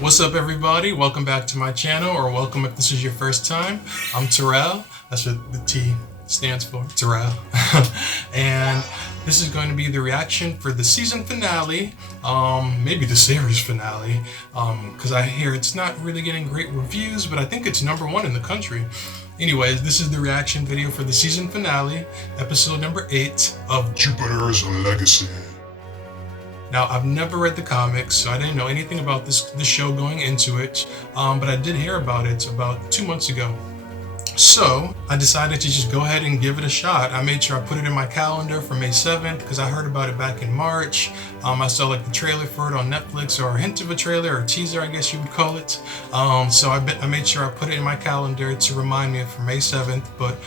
What's up, everybody? Welcome back to my channel, or welcome if this is your first time. I'm Terrell. That's what the T stands for, Terrell. And this is going to be the reaction for the season finale, maybe the series finale, because I hear it's not really getting great reviews, but I think it's #1 in the country. Anyways, this is the reaction video for the season finale, episode number 8 of Jupiter's Legacy. Now, I've never read the comics, so I didn't know anything about this show going into it, but I did hear about it about 2 months ago. So I decided to just go ahead and give it a shot. I made sure I put it in my calendar for May 7th because I heard about it back in March. I saw like the trailer for it on Netflix, or a hint of a trailer, or teaser, I guess you would call it. So I made sure I put it in my calendar to remind me for May 7th. But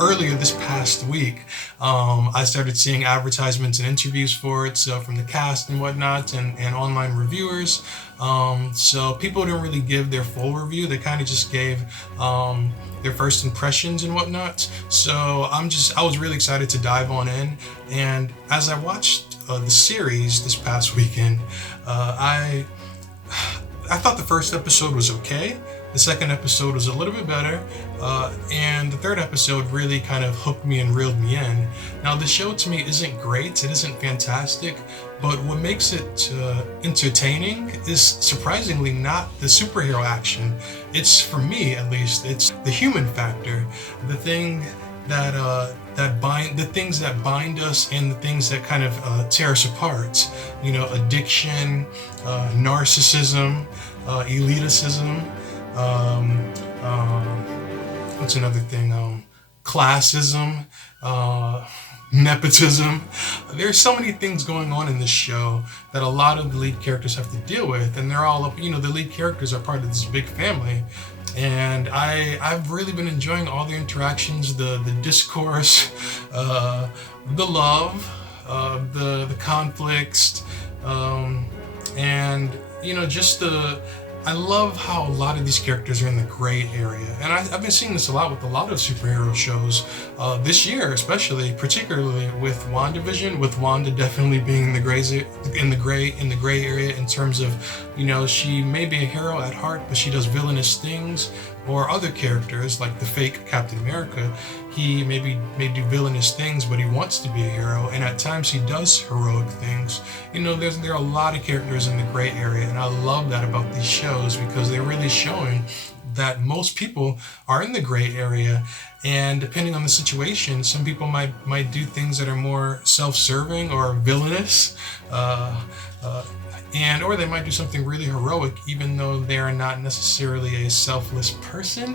earlier this past week, I started seeing advertisements and interviews for it, so from the cast and whatnot, and online reviewers. So people didn't really give their full review. They kind of just gave their first impressions and whatnot. So I was really excited to dive on in. And as I watched the series this past weekend, I thought the first episode was okay. The second episode was a little bit better, and the third episode really kind of hooked me and reeled me in. Now, the show to me isn't great, it isn't fantastic, but what makes it entertaining is surprisingly not the superhero action. It's, for me at least, it's the human factor, the thing the things that bind us, and the things that kind of tear us apart. You know, addiction, narcissism, elitism. What's another thing? Classism, nepotism. There's so many things going on in this show that a lot of the lead characters have to deal with, and they're all up. You know, the lead characters are part of this big family, and I've really been enjoying all the interactions, the discourse, the love, the conflicts, and you know, just I love how a lot of these characters are in the gray area, and I've been seeing this a lot with a lot of superhero shows this year, especially, particularly with WandaVision. With Wanda definitely being in the gray area in terms of, you know, she may be a hero at heart, but she does villainous things. Or other characters like the fake Captain America, he may do villainous things, but he wants to be a hero, and at times he does heroic things. You know, there are a lot of characters in the gray area, and I love that about these shows because they're really showing that most people are in the gray area, and depending on the situation, some people might do things that are more self-serving or villainous, or they might do something really heroic, even though they are not necessarily a selfless person.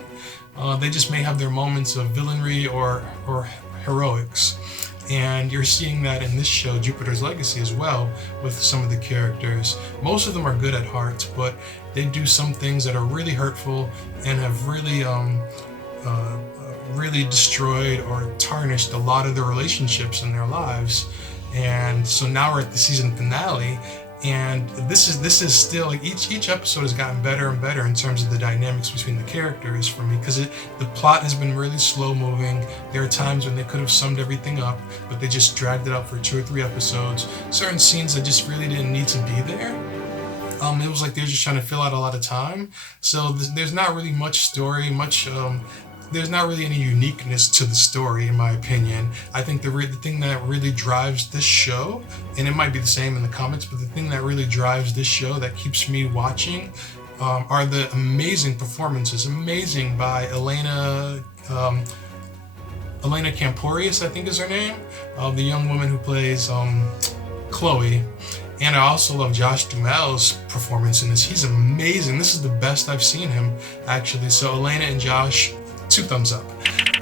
They just may have their moments of villainy or heroics. And you're seeing that in this show, Jupiter's Legacy, as well, with some of the characters. Most of them are good at heart, but they do some things that are really hurtful and have really destroyed or tarnished a lot of the relationships in their lives. And so now we're at the season finale, and this is still, like, each episode has gotten better and better in terms of the dynamics between the characters for me, because the plot has been really slow moving. There are times when they could have summed everything up, but they just dragged it out for 2 or 3 episodes. Certain scenes that just really didn't need to be there. It was like they're just trying to fill out a lot of time. So there's not really much story, there's not really any uniqueness to the story, in my opinion. I think the thing that really drives this show, and it might be the same in the comics, but the thing that really drives this show, that keeps me watching, are the amazing performances. Amazing by Elena Camporius, I think is her name, the young woman who plays Chloe. And I also love Josh Duhamel's performance in this. He's amazing. This is the best I've seen him, actually. So Elena and Josh, 2 thumbs up.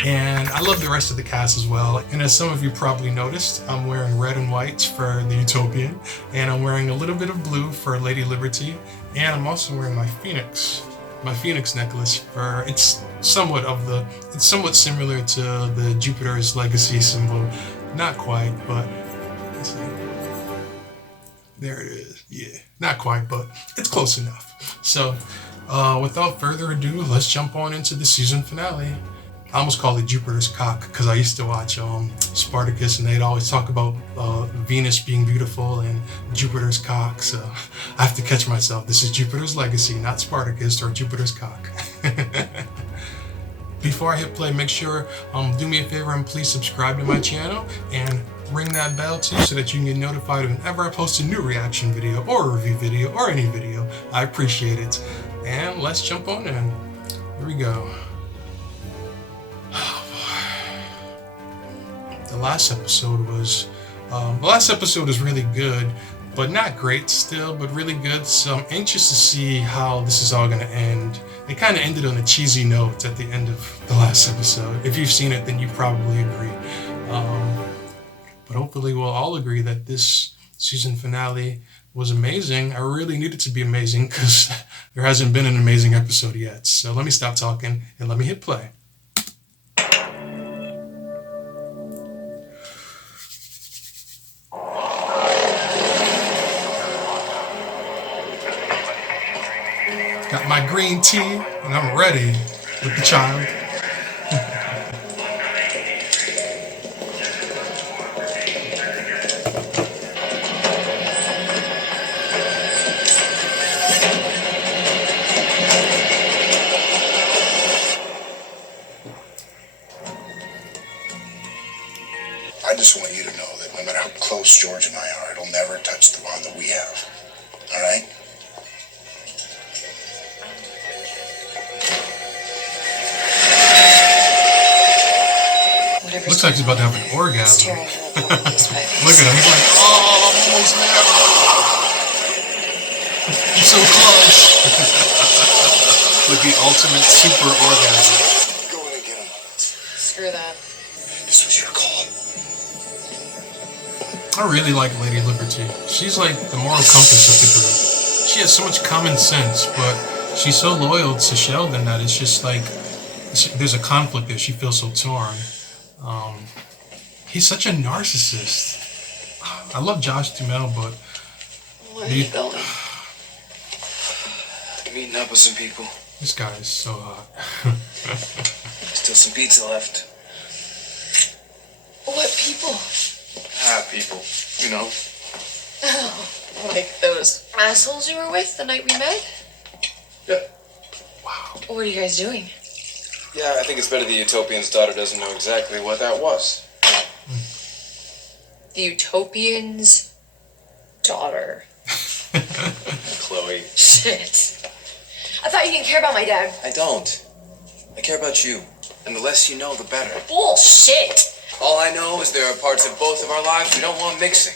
And I love the rest of the cast as well. And as some of you probably noticed, I'm wearing red and white for the Utopian, and I'm wearing a little bit of blue for Lady Liberty, and I'm also wearing my Phoenix necklace for it's somewhat similar to the Jupiter's Legacy symbol. Not quite, but let's see. There it is. Yeah, not quite, but it's close enough. So without further ado, let's jump on into the season finale. I almost call it Jupiter's cock because I used to watch Spartacus, and they'd always talk about Venus being beautiful and Jupiter's cock. So I have to catch myself. This is Jupiter's legacy, not Spartacus or Jupiter's cock. Before I hit play, make sure do me a favor and please subscribe to my channel and ring that bell too so that you can get notified whenever I post a new reaction video or a review video or any video. I appreciate it. And let's jump on in. Here we go. The last episode was really good, but not great still, but really good. So I'm anxious to see how this is all going to end. It kind of ended on a cheesy note at the end of the last episode. If you've seen it, then you probably agree. But hopefully we'll all agree that this season finale was amazing. I really need it to be amazing because there hasn't been an amazing episode yet. So let me stop talking and let me hit play. Got my green tea and I'm ready with the child. I just want you to know that no matter how close George and I are, it'll never touch the bond that we have. All right? Looks like he's about to have an orgasm. Look at him. He's like, oh, I'm almost there. I'm so close. With the ultimate super orgasm. Go in and get him. Screw that. This was your call. I really like Lady Liberty. She's like the moral compass of the group. She has so much common sense, but she's so loyal to Sheldon that it's just like there's a conflict there. She feels so torn. He's such a narcissist. I love Josh Duhamel, but where are you going? Meeting up with some people. This guy is so hot. Still some pizza left. What people? People. You know. Oh, like those assholes you were with the night we met? Yeah. Wow. What are you guys doing? Yeah, I think it's better the Utopian's daughter doesn't know exactly what that was. The Utopian's daughter. Chloe. Shit. I thought you didn't care about my dad. I don't. I care about you. And the less you know, the better. Bullshit. All I know is there are parts of both of our lives we don't want mixing.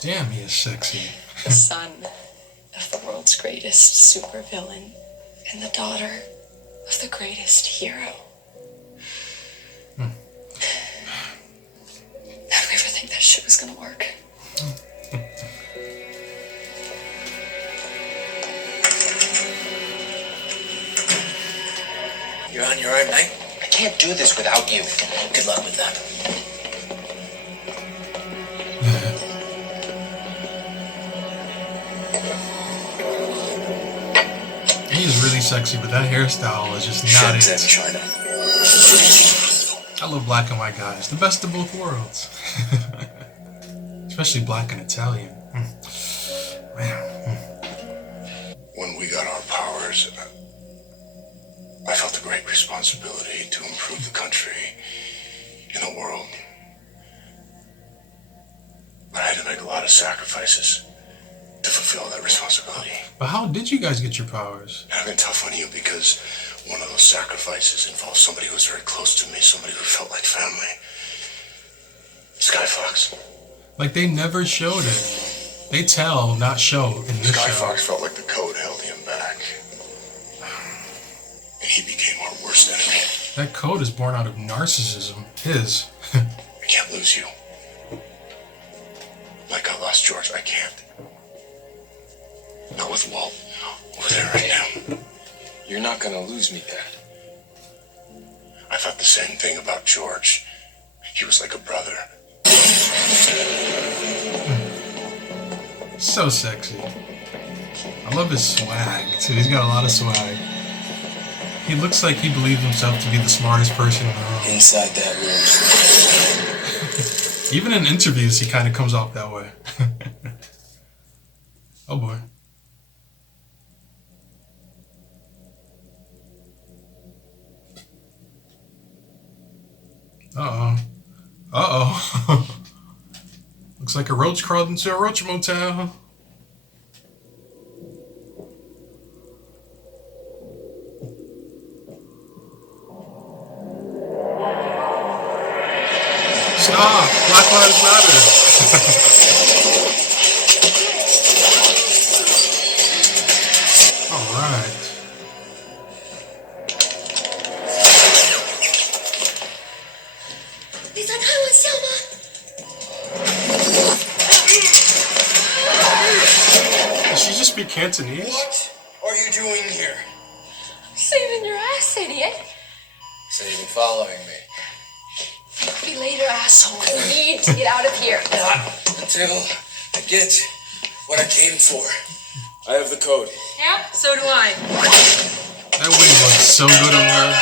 Damn, he is sexy. The son of the world's greatest supervillain and the daughter of the greatest hero. How'd we ever think that shit was gonna work? You're on your own, mate? I can't do this without you. Good luck with that. He's really sexy, but that hairstyle is just not Sheds in it. China. I love black and white guys. The best of both worlds. Especially black and Italian. Man. When we got our powers, I felt a great responsibility to improve the country and the world. But I had to make a lot of sacrifices to fulfill that responsibility. But how did you guys get your powers? And I've been tough on you because one of those sacrifices involved somebody who was very close to me, somebody who felt like family. Sky Fox. Like, they never showed it. They tell, not show in this Sky show. Fox felt like the code held him back. And he became our worst enemy. That code is born out of narcissism. His. I can't lose you. Like I lost George, I can't. Not with Walt over there right now. You're not gonna lose me, Dad. I thought the same thing about George. He was like a brother. So sexy. I love his swag, too. He's got a lot of swag. He looks like he believes himself to be the smartest person in the room. Inside that room. Even in interviews, he kind of comes off that way. Oh boy. Uh-oh. Uh-oh. Looks like a roach crawled into a roach motel. Stop! Black Lives Matter! Alright. Did she just speak Cantonese? What are you doing here? Saving your ass, idiot. So you've been following me. Think me later, asshole. I need to get out of here. Not until I get what I came for. I have the code. Yeah, so do I. That wig looks so good on her.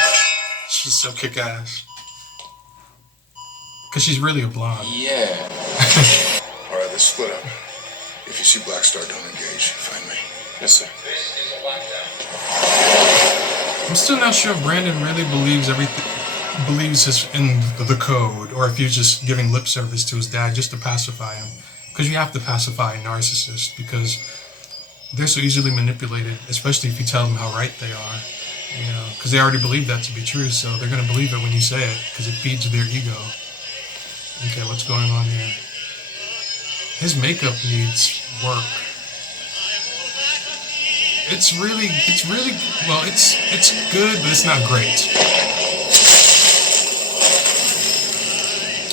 She's so kick-ass. Because she's really a blonde. Yeah. All right, let's split up. If you see Black Star, don't engage. Find me. Yes, sir. I'm still not sure if Brandon really believes in the code, or if he's just giving lip service to his dad just to pacify him. Because you have to pacify a narcissist, because they're so easily manipulated, especially if you tell them how right they are. You know, because they already believe that to be true, so they're going to believe it when you say it, because it feeds their ego. Okay, what's going on here? His makeup needs work. It's really, well, it's good, but it's not great.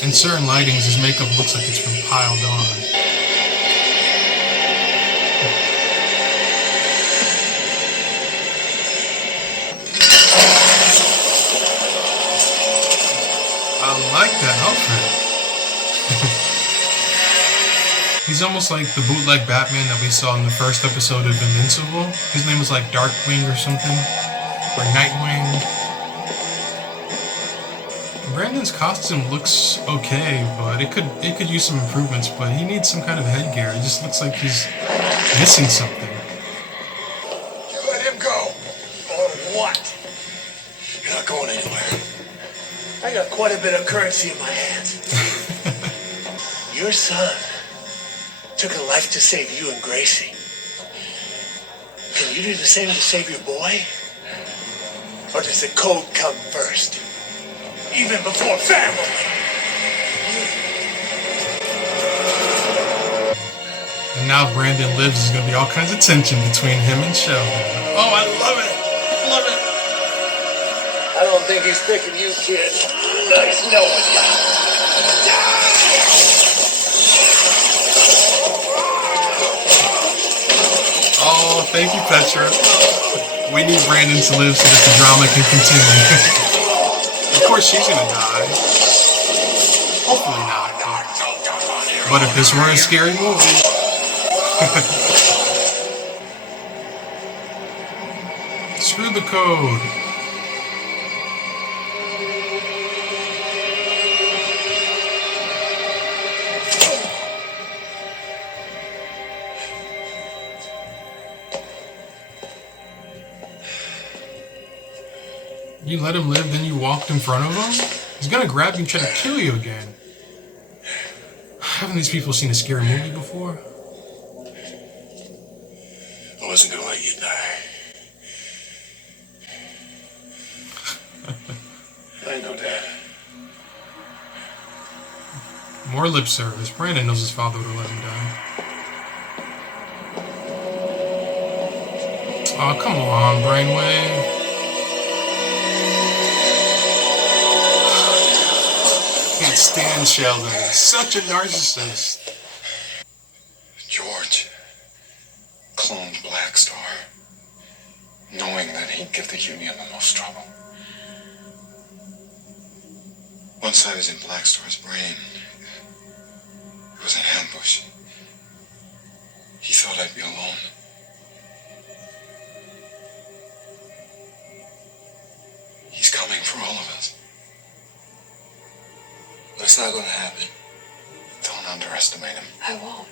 In certain lightings, his makeup looks like it's been piled on. I like that outfit. He's almost like the bootleg Batman that we saw in the first episode of Invincible. His name was like Darkwing or something. Or Nightwing. Brandon's costume looks okay, but it could use some improvements, but he needs some kind of headgear. It just looks like he's missing something. You let him go. Or what? You're not going anywhere. I got quite a bit of currency in my hands. Your son took a life to save you and Gracie. Can you do the same to save your boy? Or does the code come first? Even before family? And now Brandon lives. There's going to be all kinds of tension between him and Sheldon. Oh, I love it. Love it. I don't think he's picking you, kid. Nice knowing you. Oh, thank you, Petra. We need Brandon to live so that the drama can continue. Of course, she's gonna die. Hopefully not. But if this were a scary movie. Screw the code. You let him live, then you walked in front of him? He's gonna grab you and try to kill you again. Haven't these people seen a scary movie before? I wasn't gonna let you die. I know, Dad. More lip service. Brandon knows his father would have let him die. Oh, come on, Brainwave. Can't stand Sheldon. Such a narcissist. George cloned Black Star, knowing that he'd give the Union the most trouble. Once I was in Black Star's brain, it was an ambush. He thought I'd be alone. It's not gonna happen. Don't underestimate him. I won't.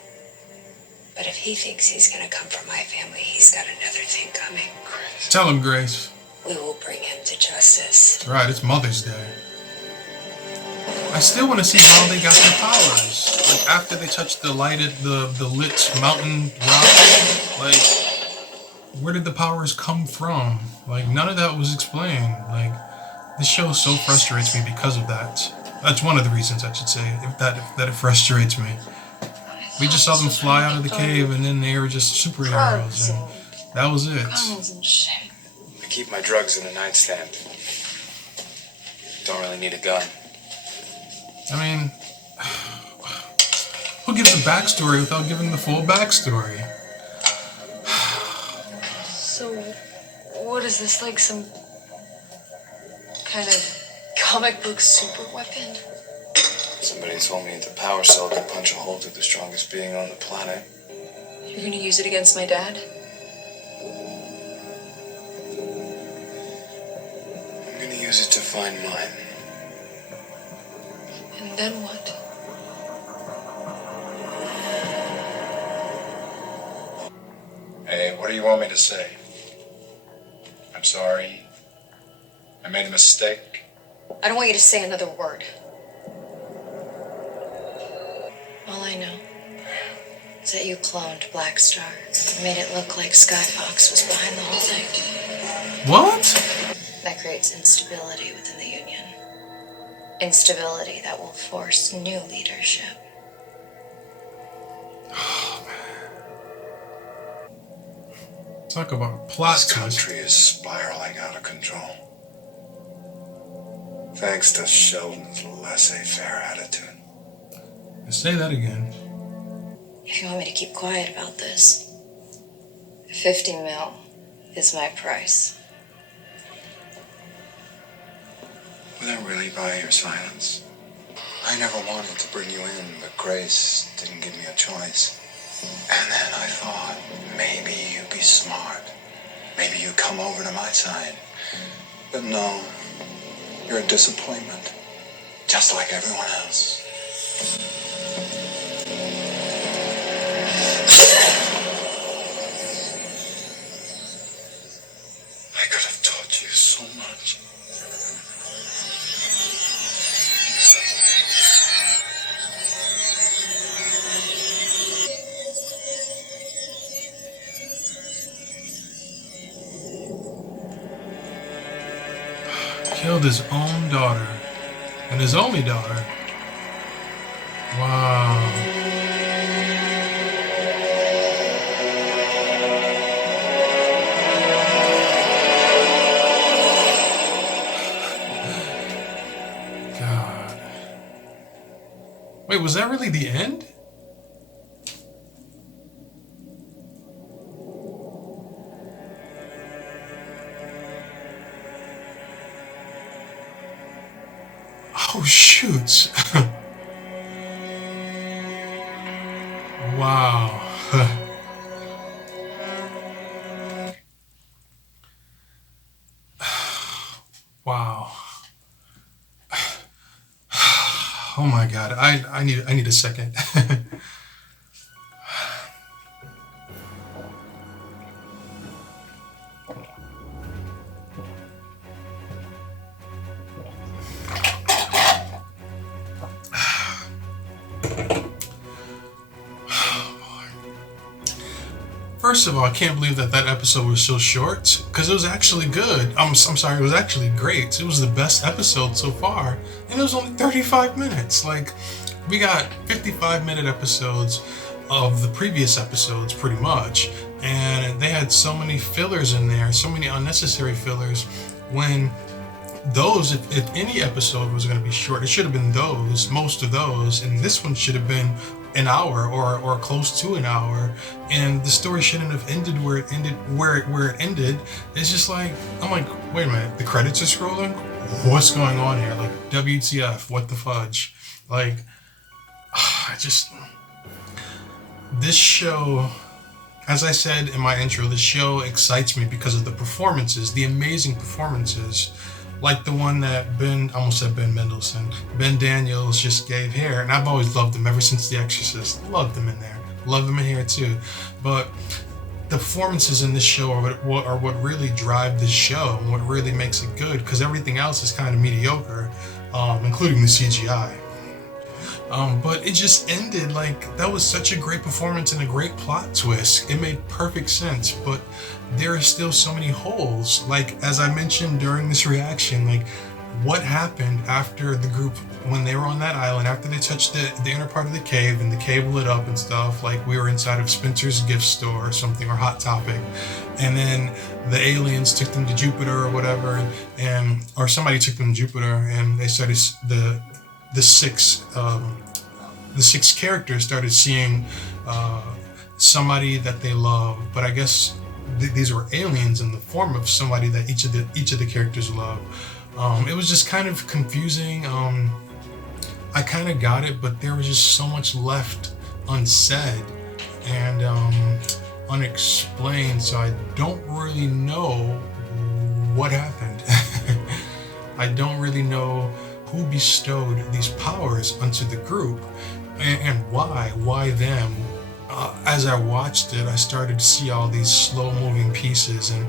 But if he thinks he's gonna come for my family, he's got another thing coming. Grace. Tell him, Grace. We will bring him to justice. Right, it's Mother's Day. I still want to see how they got their powers. Like after they touched the lit mountain rock, like where did the powers come from? Like none of that was explained. Like this show so frustrates me because of that. That's one of the reasons I should say that it frustrates me. We just saw them fly out of the cave and then they were just superheroes and that was it. I keep my drugs in a nightstand. Don't really need a gun. I mean, who gives a backstory without giving the full backstory? So, what is this, like some kind of comic book super weapon? Somebody told me the power cell can punch a hole through the strongest being on the planet. You're gonna use it against my dad? I'm gonna use it to find mine. And then what? Hey, what do you want me to say? I'm sorry. I made a mistake. I don't want you to say another word. All I know is that you cloned Black Star and made it look like Skyfox was behind the whole thing. What? That creates instability within the Union. Instability that will force new leadership. Talk about plot This twist. country is spiraling out of control. Thanks to Sheldon's laissez-faire attitude. Say that again. If you want me to keep quiet about this, 50 mil is my price. Will I really buy your silence? I never wanted to bring you in, but Grace didn't give me a choice. And then I thought, maybe you'd be smart. Maybe you'd come over to my side. But no, you're a disappointment. Just like everyone else. I could have taught you so much. Killed his own daughter. And his only daughter. Wow. God. Wait, was that really the end? Oh, shoot. Wow. Wow. Oh my God. I need a second. First of all, I can't believe that episode was so short because it was actually good. I'm sorry, it was actually great. It was the best episode so far, and it was only 35 minutes. Like, we got 55-minute episodes of the previous episodes, pretty much, and they had so many fillers in there, so many unnecessary fillers. When those, if any episode was going to be short, it should have been those, most of those, and this one should have been an hour or close to an hour, and the story shouldn't have ended where it ended. It's just like, I'm like, wait a minute, the credits are scrolling? What's going on here? Like, WTF, what the fudge? Like, this show, as I said in my intro, this show excites me because of the performances, the amazing performances. like the one that I almost said Ben Mendelsohn, Ben Daniels just gave here, and I've always loved him ever since The Exorcist. Loved him in there, love him in here too. But the performances in this show are what really drive this show and what really makes it good, because everything else is kind of mediocre, including the CGI. But it just ended like that was such a great performance and a great plot twist. It made perfect sense, but there are still so many holes. Like, as I mentioned during this reaction, like what happened after the group, when they were on that island, after they touched the inner part of the cave and the cave lit up and stuff, like we were inside of Spencer's gift store or something, or Hot Topic, and then the aliens took them to Jupiter or whatever, and or somebody took them to Jupiter, and they started the six characters started seeing somebody that they love, but I guess these were aliens in the form of somebody that each of the characters love. It was just kind of confusing. I kind of got it, but there was just so much left unsaid and unexplained, so I don't really know what happened. I don't really know who bestowed these powers onto the group, and why them. As I watched it, I started to see all these slow-moving pieces, and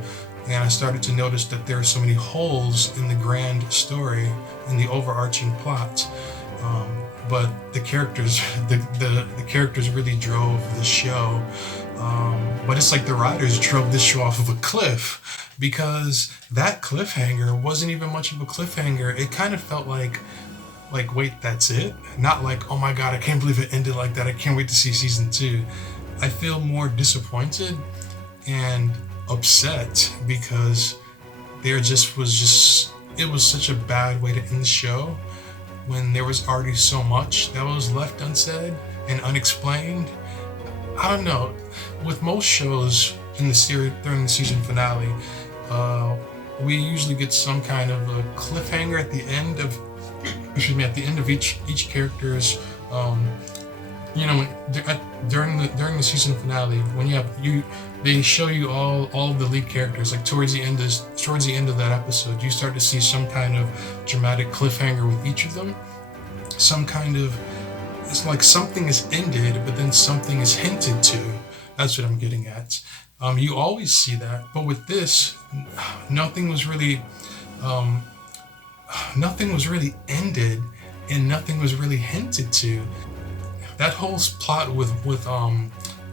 I started to notice that there are so many holes in the grand story, in the overarching plot. But the characters, the characters really drove the show. But it's like the writers drove this show off of a cliff, because that cliffhanger wasn't even much of a cliffhanger. It kind of felt like wait, that's it? Not like, oh my god, I can't believe it ended like that, I can't wait to see season 2. I feel more disappointed and upset, because it was such a bad way to end the show when there was already so much that was left unsaid and unexplained. I don't know. With most shows in the series during the season finale, we usually get some kind of a cliffhanger at the end of each character's during the season finale, when they show you all of the lead characters, like towards the end of that episode, you start to see some kind of dramatic cliffhanger with each of them. It's like something is ended, but then something is hinted to. That's what I'm getting at. You always see that, but with this, nothing was really ended, and nothing was really hinted to. That whole plot with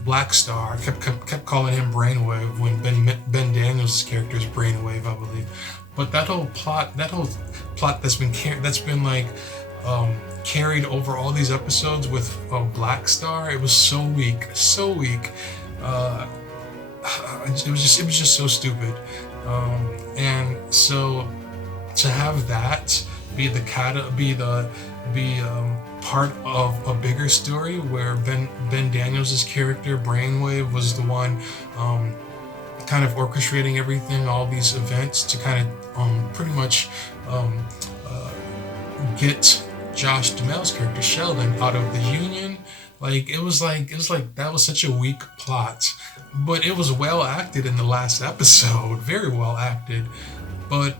Black Star, I kept calling him Brainwave when Ben Daniels' character is Brainwave, I believe. But that whole plot that's been carried over all these episodes with Black Star, it was so weak. It was just so stupid. And so to have that be part of a bigger story where Ben Daniels' character Brainwave was the one kind of orchestrating everything, all these events to kind of pretty much get Josh Duhamel's character Sheldon out of the Union. It was like that was such a weak plot, but it was well acted in the last episode, very well acted. But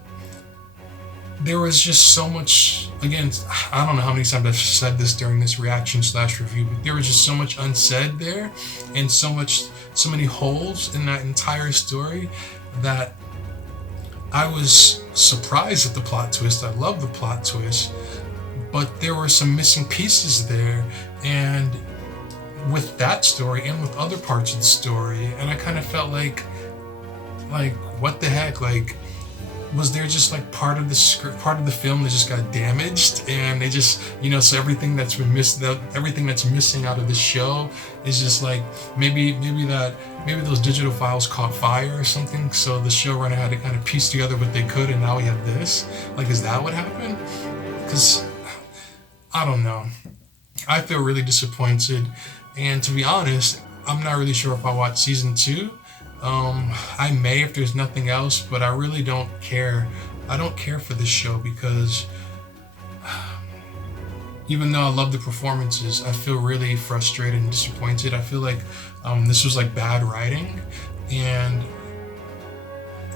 there was just so much, again, I don't know how many times I've said this during this reaction/review, but there was just so much unsaid there, and so many holes in that entire story, that I was surprised at the plot twist. I love the plot twist, but there were some missing pieces there, and with that story and with other parts of the story, and I kind of felt like what the heck, was there just part of the script, part of the film that just got damaged, and they just, so everything that's missing out of the show is just maybe those digital files caught fire or something, so the showrunner had to kind of piece together what they could, and now we have this. Is that what happened? Because I don't know. I feel really disappointed, and to be honest, I'm not really sure if I watch season 2. I may if there's nothing else, but I really don't care. I don't care for this show, because even though I love the performances, I feel really frustrated and disappointed. I feel like this was bad writing, and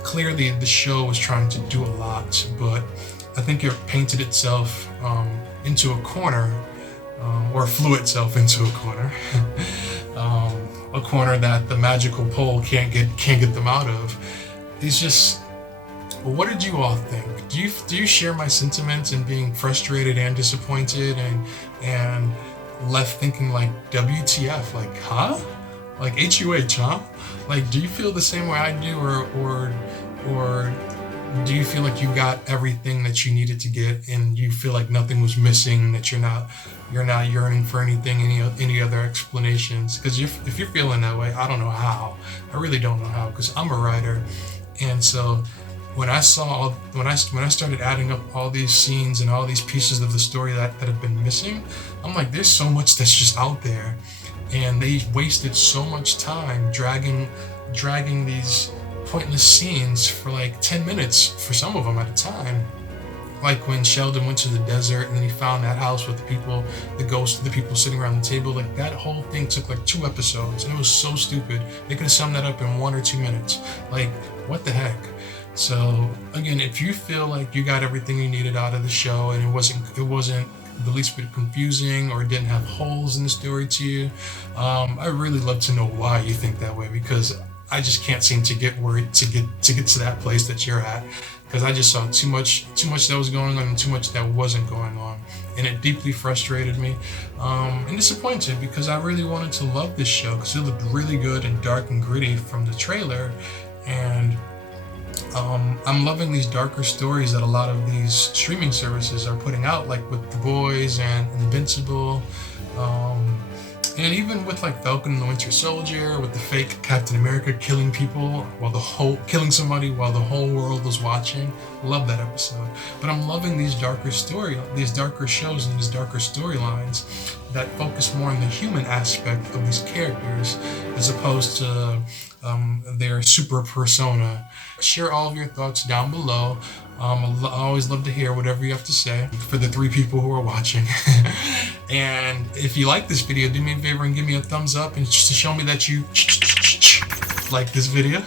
clearly the show was trying to do a lot, but I think it painted itself into a corner, or flew itself into a corner, a corner that the magical pole can't get them out of. It's just, what did you all think? Do you share my sentiments in being frustrated and disappointed and left thinking like, WTF, like, huh? Like, HUH, huh? Like, do you feel the same way I do, or do you feel like you got everything that you needed to get, and you feel like nothing was missing, that you're not yearning for anything, any other explanations? Because if you're feeling that way, I don't know how. I really don't know how, because I'm a writer, and so when I started adding up all these scenes and all these pieces of the story that have been missing, I'm like, there's so much that's just out there, and they wasted so much time dragging these pointless scenes for like 10 minutes for some of them at a time. Like when Sheldon went to the desert and then he found that house with the people, the ghosts of the people sitting around the table. Like, that whole thing took like 2 episodes, and it was so stupid. They could have summed that up in 1 or 2 minutes. Like, what the heck? So again, if you feel like you got everything you needed out of the show and it wasn't the least bit confusing, or it didn't have holes in the story to you, I really love to know why you think that way, because I just can't seem to get to that place that you're at, because I just saw too much that was going on and too much that wasn't going on, and it deeply frustrated me, and disappointed, because I really wanted to love this show because it looked really good and dark and gritty from the trailer, and I'm loving these darker stories that a lot of these streaming services are putting out, like with The Boys and Invincible, and even with like Falcon and the Winter Soldier, with the fake Captain America killing people killing somebody while the whole world was watching. Love that episode. But I'm loving these darker shows and these darker storylines that focus more on the human aspect of these characters as opposed to their super persona. Share all of your thoughts down below. I always love to hear whatever you have to say for the 3 people who are watching. And if you like this video, do me a favor and give me a thumbs up, and just to show me that you like this video.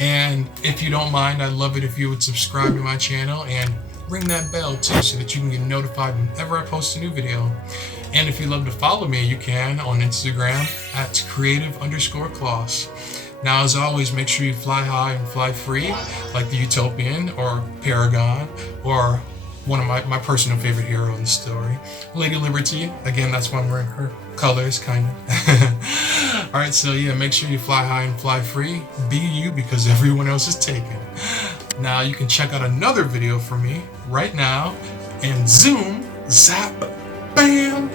And if you don't mind, I'd love it if you would subscribe to my channel and ring that bell too, so that you can get notified whenever I post a new video. And if you'd love to follow me, you can on Instagram at creative_Klaus. Now, as always, make sure you fly high and fly free, like the Utopian or Paragon, or one of my personal favorite hero in the story, Lady Liberty. Again, that's why I'm wearing her colors, kind of. Alright, so yeah, make sure you fly high and fly free. Be you, because everyone else is taken. Now, you can check out another video from me right now, and zoom, zap, bam!